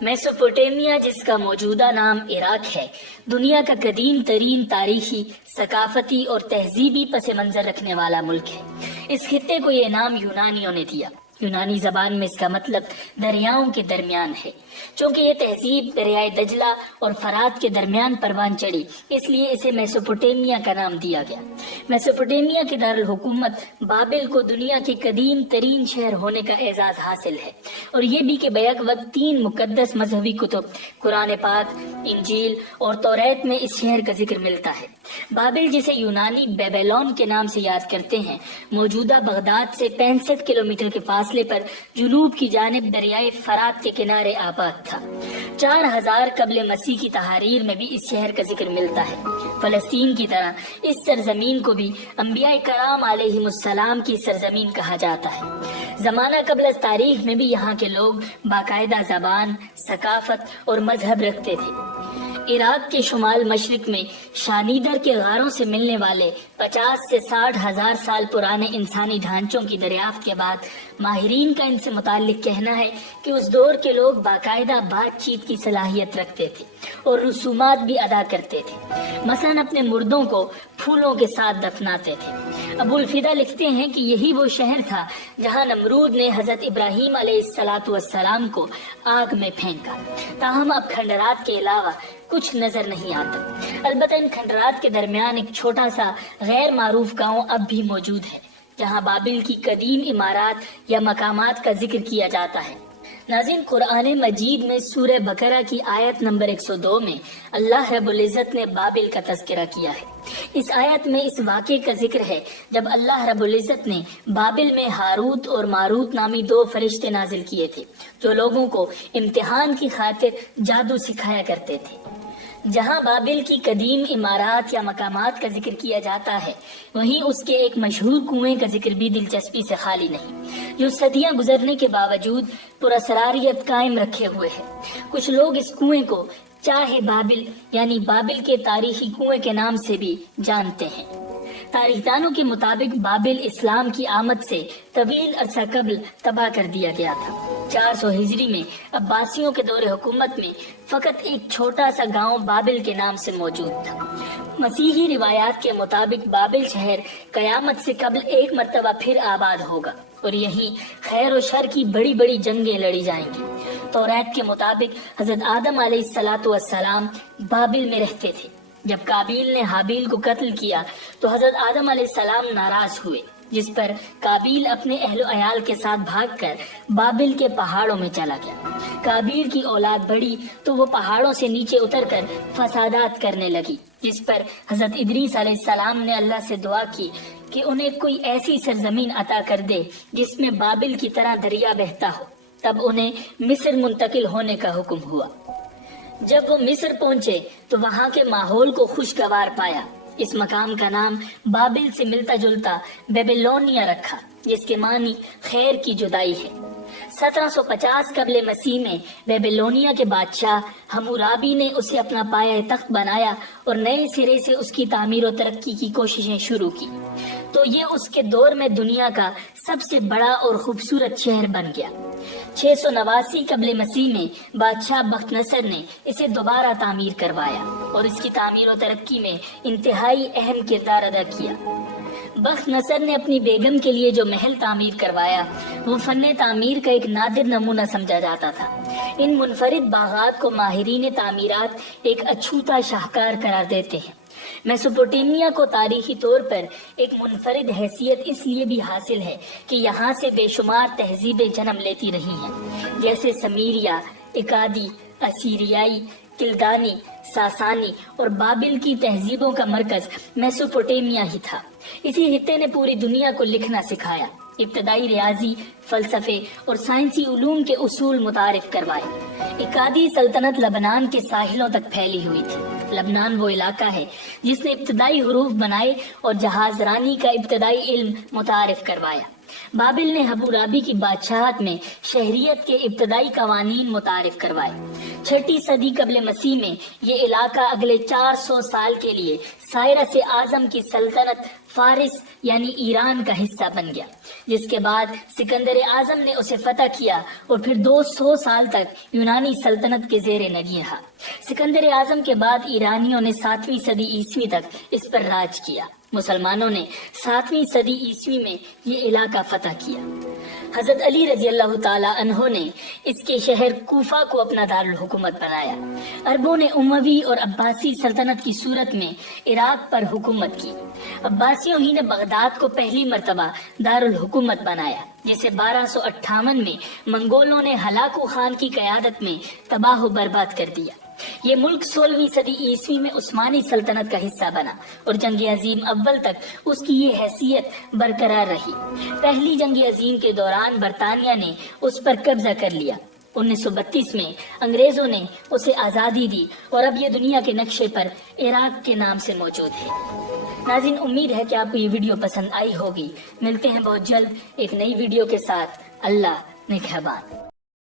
Mesopotamia, جس کا موجودہ نام عراق ہے، دنیا کا قدیم ترین تاریخی، ثقافتی اور تہذیبی پس منظر رکھنے والا ملک ہے۔ اس خطے کو یہ نام یونانیوں نے دیا۔ یونانی زبان میں اس کا مطلب دریاؤں کے درمیان ہے۔ چونکہ یہ تہذیب دریائے دجلہ اور فرات کے درمیان پروان چڑھی، اس لیے اسے میسوپوٹیمیا کا نام دیا گیا۔ میسوپوٹیمیا کے دارالحکومت بابل کو دنیا کے قدیم ترین شہر ہونے کا اعزاز حاصل ہے، اور یہ بھی کہ بیک وقت 3 مقدس مذہبی کتب قرآن پاک، انجیل اور توریت میں اس شہر کا ذکر ملتا ہے۔ بابل، جسے یونانی بیبیلون کے نام سے یاد کرتے ہیں، موجودہ بغداد سے 65 کلومیٹر کے فاصلے پر جنوب کی جانب دریائے فرات کے کنارے آباد تھا۔ 4000 قبل مسیح کی تحاریر میں بھی اس شہر کا ذکر ملتا ہے۔ فلسطین کی طرح اس سرزمین کو بھی انبیاء کرام علیہم السلام کی سرزمین کہا جاتا ہے۔ زمانہ قبل از تاریخ میں بھی یہاں کے لوگ باقاعدہ زبان، ثقافت اور مذہب رکھتے تھے۔ عراق کے شمال مشرق میں شانیدر کے غاروں سے ملنے والے 50 سے 60 ہزار سال پرانے انسانی ڈھانچوں کی دریافت کے بعد ماہرین کا ان سے متعلق کہنا ہے کہ اس دور کے لوگ باقاعدہ بات چیت کی صلاحیت رکھتے تھے اور رسومات بھی ادا کرتے تھے، مثلاً اپنے مردوں کو پھولوں کے ساتھ دفناتے تھے۔ ابو الفدا لکھتے ہیں کہ یہی وہ شہر تھا جہاں نمرود نے حضرت ابراہیم علیہ السلام کو آگ میں پھینکا۔ تاہم اب کھنڈرات کے علاوہ کچھ نظر نہیں آتا۔ البتہ ان کھنڈرات کے درمیان ایک چھوٹا سا غیر معروف گاؤں اب بھی موجود ہے، جہاں بابل کی قدیم عمارات یا مقامات کا ذکر کیا جاتا ہے۔ ناظرین، قرآن مجید میں سورہ بقرہ کی آیت نمبر 102 میں اللہ رب العزت نے بابل کا تذکرہ کیا ہے۔ اس آیت میں اس واقعے کا ذکر ہے جب اللہ رب العزت نے بابل میں ہاروت اور ماروت نامی 2 فرشتے نازل کیے تھے، جو لوگوں کو امتحان کی خاطر جادو سکھایا کرتے تھے۔ جہاں بابل کی قدیم عمارات یا مقامات کا ذکر کیا جاتا ہے، وہیں اس کے ایک مشہور کنویں کا ذکر بھی دلچسپی سے خالی نہیں، جو صدیاں گزرنے کے باوجود پراسراریت قائم رکھے ہوئے ہے۔ کچھ لوگ اس کنویں کو چاہے بابل یعنی بابل کے تاریخی کنویں کے نام سے بھی جانتے ہیں۔ تاریخ دانوں کے مطابق بابل اسلام کی آمد سے طویل عرصہ قبل تباہ کر دیا گیا تھا۔ 400 ہجری میں عباسیوں کے دور حکومت میں فقط ایک چھوٹا سا گاؤں بابل کے نام سے موجود تھا۔ مسیحی روایات کے مطابق بابل شہر قیامت سے قبل ایک مرتبہ پھر آباد ہوگا اور یہیں خیر و شر کی بڑی بڑی جنگیں لڑی جائیں گی۔ توریت کے مطابق حضرت آدم علیہ السلام بابل میں رہتے تھے۔ جب قابیل نے حابیل کو قتل کیا تو حضرت آدم علیہ السلام ناراض ہوئے، جس پر قابیل اپنے اہل و عیال کے ساتھ بھاگ کر بابل کے پہاڑوں میں چلا گیا۔ قابیل کی اولاد بڑھی تو وہ پہاڑوں سے نیچے اتر کر فسادات کرنے لگی، جس پر حضرت ادریس علیہ السلام نے اللہ سے دعا کی کہ انہیں کوئی ایسی سرزمین عطا کر دے جس میں بابل کی طرح دریا بہتا ہو۔ تب انہیں مصر منتقل ہونے کا حکم ہوا۔ جب وہ مصر پہنچے تو وہاں کے ماحول کو خوشگوار پایا۔ اس مقام کا نام بابل سے ملتا جلتا بیبیلونیا رکھا، جس کے معنی خیر کی جدائی ہے۔ 1750 قبل مسیح میں بیبیلونیا کے بادشاہ حمورابی نے اسے اپنا پایہ تخت بنایا اور نئے سرے سے اس کی تعمیر و ترقی کی کوششیں شروع کی، تو یہ اس کے دور میں دنیا کا سب سے بڑا اور خوبصورت شہر بن گیا۔ 689 قبل مسیح میں بادشاہ بخت نصر نے اسے دوبارہ تعمیر کروایا اور اس کی تعمیر و ترقی میں انتہائی اہم کردار ادا کیا۔ بخت نصر نے اپنی بیگم کے لیے جو محل تعمیر کروایا وہ فن تعمیر کا ایک نادر نمونہ سمجھا جاتا تھا۔ ان منفرد باغات کو ماہرین تعمیرات ایک اچھوتا شاہکار قرار دیتے ہیں۔ میسوپوٹیمیا کو تاریخی طور پر ایک منفرد حیثیت اس لیے بھی حاصل ہے کہ یہاں سے بے شمار تہذیبیں جنم لیتی رہی ہیں، جیسے سمیریا، اکادی، اسیریائی، کلدانی، ساسانی اور بابل کی تہذیبوں کا مرکز میسوپوٹیمیا ہی تھا۔ اسی خطے نے پوری دنیا کو لکھنا سکھایا، ابتدائی ریاضی، فلسفے اور سائنسی علوم کے اصول متعارف کروائے۔ اکادی سلطنت لبنان کے ساحلوں تک پھیلی ہوئی تھی۔ لبنان وہ علاقہ ہے جس نے ابتدائی حروف بنائے اور جہاز رانی کا ابتدائی علم متعارف کروایا۔ بابل نے حمورابی کی بادشاہت میں شہریت کے ابتدائی قوانین متعارف کروائے۔ 6 صدی قبل مسیح میں یہ علاقہ اگلے 400 سال کے لیے سائرس اعظم کی سلطنت فارس یعنی ایران کا حصہ بن گیا، جس کے بعد سکندر اعظم نے اسے فتح کیا اور پھر 200 سال تک یونانی سلطنت کے زیر نگین رہا۔ سکندر اعظم کے بعد ایرانیوں نے 7ویں صدی عیسوی تک اس پر راج کیا۔ مسلمانوں نے 7ویں صدی عیسوی میں یہ علاقہ فتح کیا۔ حضرت علی رضی اللہ تعالیٰ عنہ نے اس کے شہر کوفہ کو اپنا دارالحکومت بنایا۔ عربوں نے اموی اور عباسی سلطنت کی صورت میں عراق پر حکومت کی۔ عباسیوں ہی نے بغداد کو پہلی مرتبہ دارالحکومت بنایا، جسے 1258 میں منگولوں نے ہلاکو خان کی قیادت میں تباہ و برباد کر دیا۔ یہ ملک 16ویں صدی عیسوی میں عثمانی سلطنت کا حصہ بنا اور جنگ عظیم اول تک اس کی یہ حیثیت برقرار رہی۔ پہلی جنگ عظیم کے دوران برطانیہ نے اس پر قبضہ کر لیا۔ 1932 میں انگریزوں نے اسے آزادی دی اور اب یہ دنیا کے نقشے پر عراق کے نام سے موجود ہے۔ ناظرین، امید ہے کہ آپ کو یہ ویڈیو پسند آئی ہوگی۔ ملتے ہیں بہت جلد ایک نئی ویڈیو کے ساتھ۔ اللہ نگہبان۔